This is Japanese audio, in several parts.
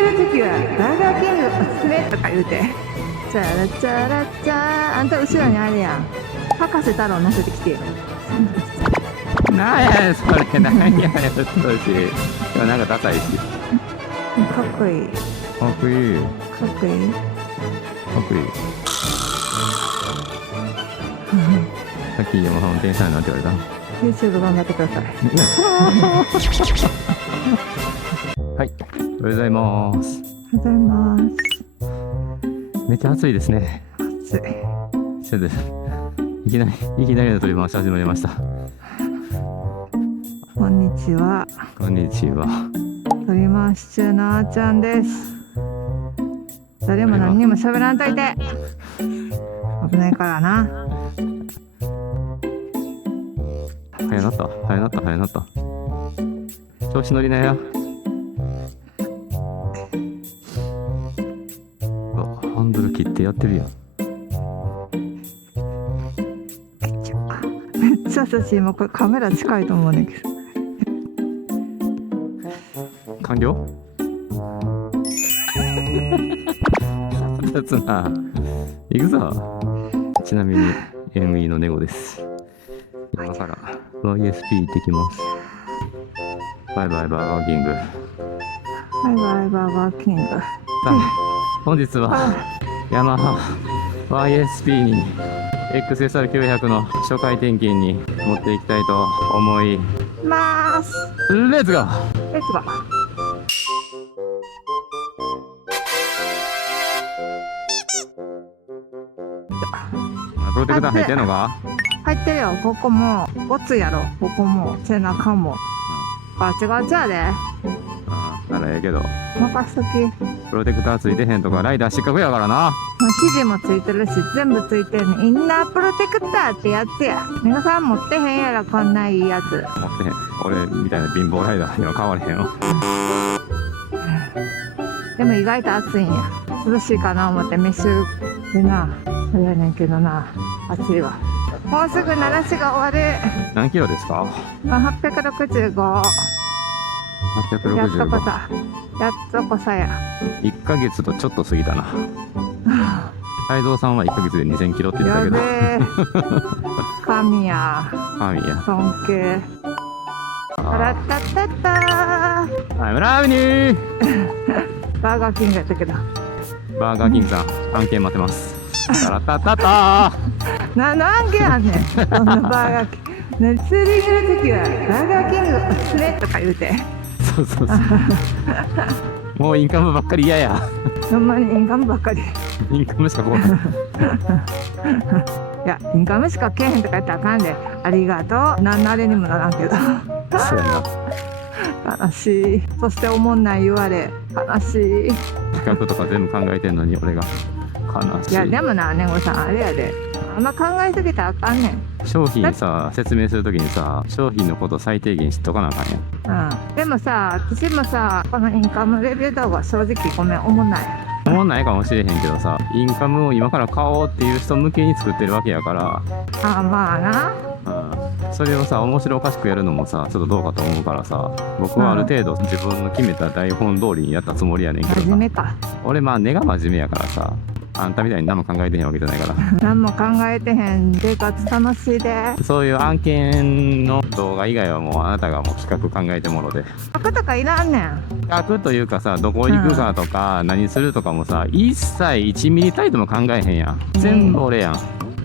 るときはバーガーキングおすすめとか言うて、チャラチャラチャ、あんた後ろにあれやん、博士太郎乗せてきてよ。なんやねんそれ、なんやねんうっとうしい。なんかダサいし。かっこいい。かっこいい。かっこいい。かっこいい。さっき山さん運転したいなって言われた。YouTube 頑張ってください。はい、おはようございます。おはようございます。めっちゃ暑いですね。暑い。そうです。いきなりの取り回し始まりました。こんにちは。こんにちは。取り回し中のあーちゃんです。誰も何にも喋らんといて。危ないからな。早なった。調子乗りなや。ハンドル切ってやってるやん。めっちゃ優しい。もうこれカメラ近いと思うねんけど。完了？立つな。行くぞ。ちなみに ME のネゴです。今から YSP 行ってきます。バイバイバーガーキング。バイバイバーガーキング。本日はヤマハ YSP に XSR900 の初回点検に持っていきたいと思います。レッツゴー。レッツゴー。プロテクター入ってんのか？入ってるよ。ここもごついやろ。ここも背中もガチガチやで。ならええけど任しとき。プロテクターついてへんとかライダー失格やからな。生地もついてるし全部ついてるね。インナープロテクターってやつや。皆さん持ってへんやろ、こんないいやつ。持ってへん。俺みたいな貧乏ライダーには変われへんよ。でも意外と暑いんや。涼しいかな思ってメッシュでな。それやねんけどな、暑いわ。もうすぐ鳴らしが終わる。何キロですか？865。やっとこ？865。さ。やっとこさや。1ヶ月とちょっと過ぎたな。泰造さんは1ヶ月で2000キロって言ってたけど。やべー。神や。神や。尊敬。タラッタッタッター。I'm loving you。バーガーキングやったけど。バーガーキングさん、案件待ってます。タラッタッタッター。何の案件あんねん。そんなバーガーキング。ね、ツーリングの時はバーガーキングおすすめとか言うて。そうもうインカムばっかり嫌や。ほんまにインカムばっかり。インカムしか来ない。いや、インカムしかけえへんとか言ったらあかんで。ありがとう。何のあれにもならんけど。そうやな。悲しい。そしておもんない言われ。悲しい。企画とか全部考えてんのに俺が悲しい。いやでもな、ねごさんあれやで。あんま考えすぎたらあかんねん。商品さ、説明するときにさ、商品のこと最低限知っとかなあかんやん。うん。でもさ、私もさ、このインカムレビュー動画正直ごめん、おもんない。思わないかもしれへんけどさ、インカムを今から買おうっていう人向けに作ってるわけやから、あ、まあな。それをさ、面白おかしくやるのもさ、ちょっとどうかと思うからさ、僕はある程度自分の決めた台本通りにやったつもりやねんけどさ、真面目か。俺まあ根が真面目やからさ、あんたみたいに何も考えてへんわけじゃないから何も考えてへん生活楽しいで。そういう案件の動画以外はもうあなたがもう企画考えてもろで、服とかいらんねん。企画というかさ、どこ行くかとか何するとかもさ、一切1ミリたりとも考えへんやん。全部俺やん。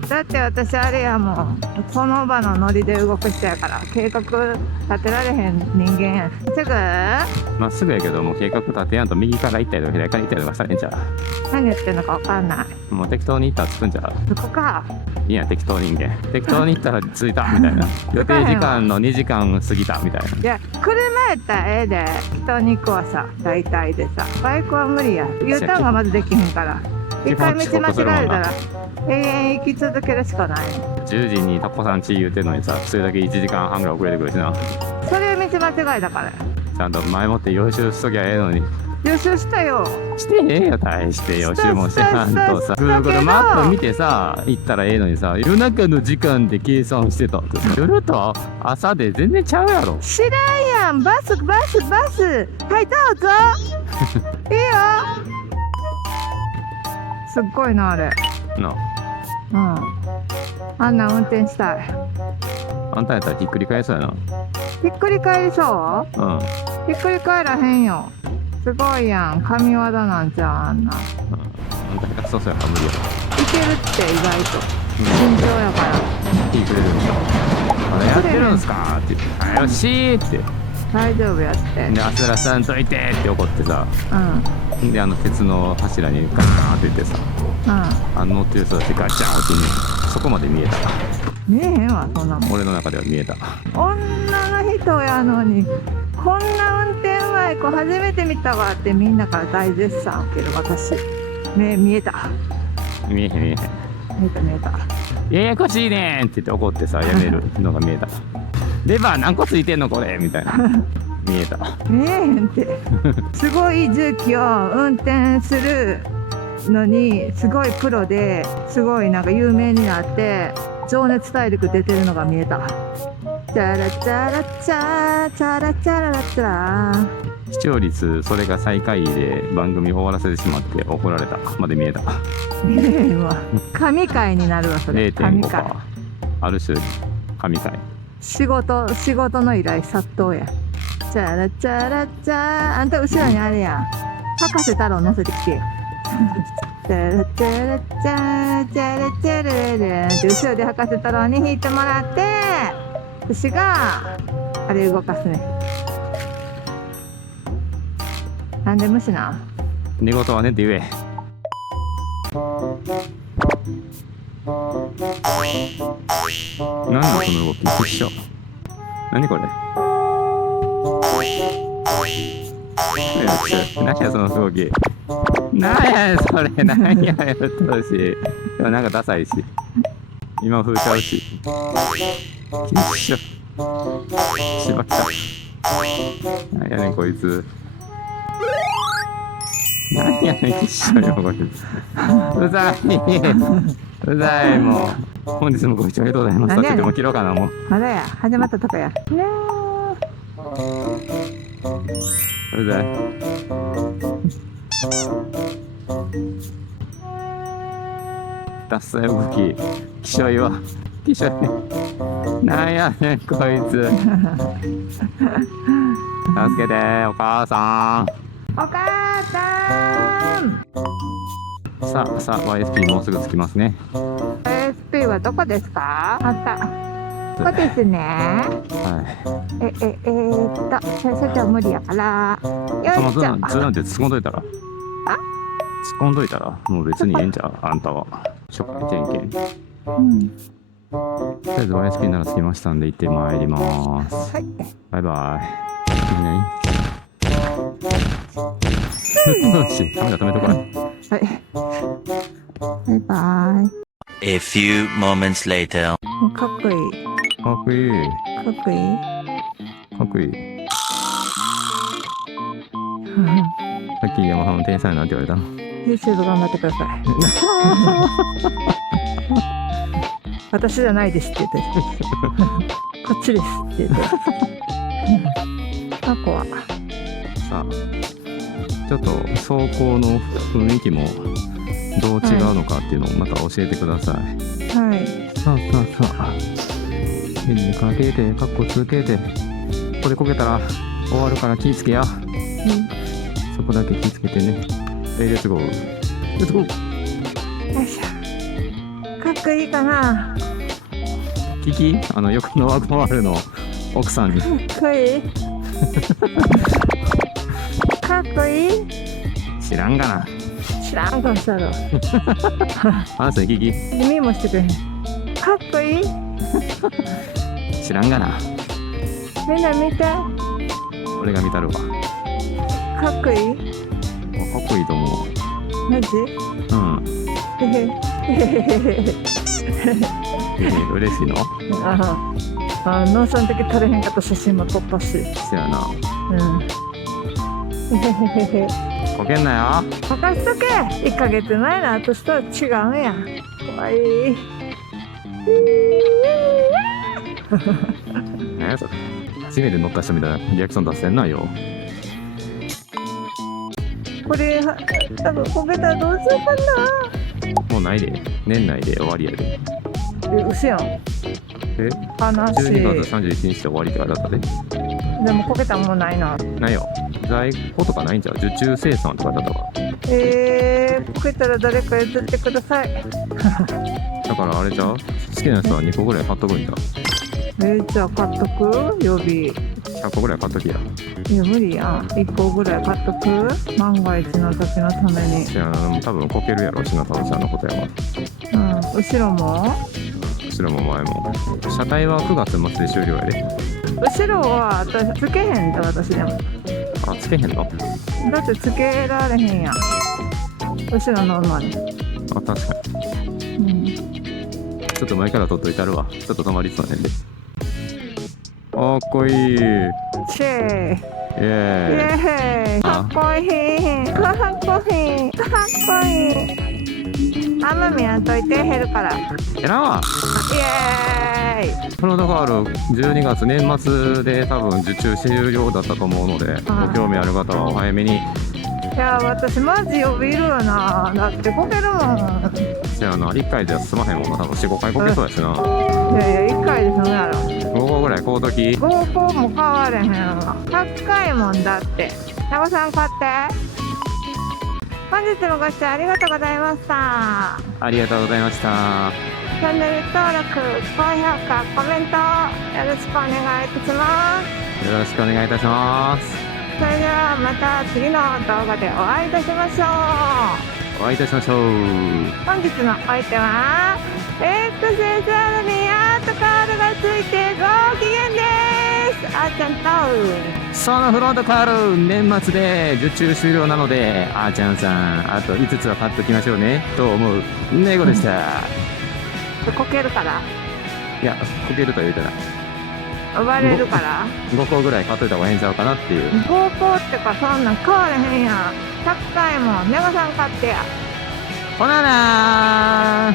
だって私あれやもん、その場のノリで動く人やから計画立てられへん人間や。すぐまっすぐやけどもう計画立てやんと右から行ったりとか左から行ったりとかしたらええんちゃ何言ってんのか分かんない。う。もう適当に行ったら着くんちゃう。そこか。いいやん適当人間。適当に行ったら着いたみたいな。予定時間の2時間過ぎたみたいな。いや車やったらええで。人に行くはさ大体でさ、バイクは無理や。U ターンがまずできへんから。一回道間違えたら永遠生き続けるしかない。10時にタコさんち言うてんのにさ、それだけ1時間半ぐらい遅れてくるしな。それ道間違いだから。ちゃんと前もって予習しときゃええのに。予習したよ。してへんよ大して予習もしてはんとさ、 Google マップ見てさ行ったらええのにさ、夜中の時間で計算してたってさ、夜と朝で全然ちゃうやろ。知らんやん。バスはいどうぞ。いいよすっごいなあれ。なあんな運転したい。あんたやったらひっくり返そうやひっくり返りそう？な。ひっくり返らへんよ。すごいやん、神業なんじゃん、あんな。いあんた下手くそそうやから無理や。けるって意外と。慎重やから。聞いてくれるんでしょ。あれやってるんすかって言って、よしーって。大丈夫やって。で、焦らさんといてって怒ってさ、で、鉄の柱にガーンって言ってさ、乗ってる人たちガチャン落ちに、そこまで見えた。見えへんわ、そんなもん。俺の中では見えた。女の人やのに、こんな運転うまい子初めて見たわってみんなから大絶賛受ける私。目見えた。見えへん見えへん。見えた見えた。ややこしいねんって言って怒ってさ、やめるのが見えた。レバー何個ついてんのこれみたいな。見えた。見えへんって。すごい重機を運転するのに、すごいプロですごいなんか有名になって、情熱大陸出てるのが見えた。チャラチャラチャー、チャラチャララチャラー。視聴率それが最下位で番組終わらせてしまって怒られたまで見えた。見えへんわ。神回になるわそれ。神回。 0.5%。ある種神回。仕事の依頼殺到や。チャラチャラチャー。あんた後ろにあれやん。博士太郎乗せてきてよ。チャラチャラチャー、チャラチャララって後ろで博士太郎に引いてもらって、私があれ動かすね。なんで無視な？寝言はねって言え。なんだその動き。一緒。何これ。何やその動き。何やそれ。何ややっとうし。でもなんかダサいし。今風ちゃうし。一緒。しばきた。何やねんこいつ。何やねん一緒よこれ。うざいうざい。もう本日もご視聴ありがとうございます。途中でも切ろうかな。もうまだや、始まったとこや。ねうざい。ダッサい動き。きしょいわ。きしょい。なんやねんこいつ。助けてお母さん。お母さん。さあ YSP もうすぐ着きますね。 YSP はどこですか？あった。ここですね。はい。社長無理やから。よいしょ。ずなんて突っ込んどいたら。突っ込んどいたらもう別にええんちゃうあんたは。初回点検。とりあえず YSP なら着きましたんで行ってまいります。はい。バイバイ。何よし、カメラ止めてこい。はい。バイバイ。A few moments later. かっこいい。かっこいい。かっこいい。かっこいい。さっきヤマハの店員さんになんて言われたの？ YouTube 頑張ってください。私じゃないですって言ってこっちですって言ってあこはさあちょっと走行の雰囲気もどう違うのかっていうのをまた教えてください。はい。さあ変にかけてカッコつけてこれこけたら終わるから気ぃつけや、そこだけ気ぃつけてね。レッツゴーレッツゴー。よいしょ。かっこいいかな。キキ横のワゴン R の奥さんにかっこいいかっこいい。知らんがな。知らんかしたろ話せキキ。耳もしてくれへん。かっこいい知らんがな。みんな見て。俺が見たるわ。かっこいい。かっこいいと思う。マジ？うん。へへ嬉しいの？農村的撮れへんかった写真も撮ったし。そやな。こけんなよ。任しとけ。1ヶ月前の私とは違うんや。かわいい。何やそれ。初めて乗った人みたいなリアクション出せんないよ。これ多分こけたらどうしようかな。もうないで。年内で終わりやで。嘘やん。え悲し12い。月31日で終わりって書いてあったで。でもこけたもんないな。ないよ。在庫とかないんじゃう？受注生産とかだったわ。こけたら誰か譲ってください。だからあれじゃう？好きなやつは2個ぐらい買っとくんじゃう？じゃあ買っとく予備。い100個ぐらい買っときや。や、無理やん。1個ぐらい買っとく万が一の時のために。いや、多分こけるやろ、しなたろちゃんのことやわ。後ろも後ろも前も。車体は9月末で終了やで。後ろは私つけへんって私でも。あ、つけへんの？だってつけられへんやん。後ろ乗るのに。あ、確かに。ちょっと前から撮っといたるわ。ちょっと止まりそうねんで。かっこいい。イエシェーイ。イーイ。エーイ。かっこいい。かっこいい。かっこいい。あんま見やんといて減るから。イえらわ。エーイ。フロントカール12月年末で多分受注終了だったと思うので、ご興味ある方はお早めに。いや私マジ呼びいるよな。だってこけるもん。せやな、1回じゃ済まへんもんな。多分4、5回こけそうやしな。いやいや1回で済むやろ。5個ぐらい買うとき。合コンも変われへんわ。高いもんだって。タコさん買って。本日もご視聴ありがとうございました。ありがとうございました。チャンネル登録、高評価、コメントよろしくお願いいたします。よろしくお願いいたします。それではまた次の動画でお会いいたしましょう。お会いいたしましょう。本日のお相手は XSR にアートカードがついてご機嫌です。あーちゃんとそのフロントカール年末で受注終了なので、あーちゃんさんあと5つは買っときましょうねと思うネゴでした。こけるからいや、こけるとは言うてない。呼ばれるから5個ぐらい買っといた方がええんちゃうかなっていう。合コンってかそんなん買われへんやん。高いもんネゴさん買ってや。ほななー。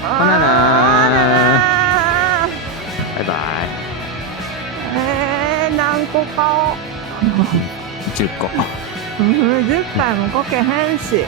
ほななー。バイバイ。何個買おう。10個。10回もこけへんし。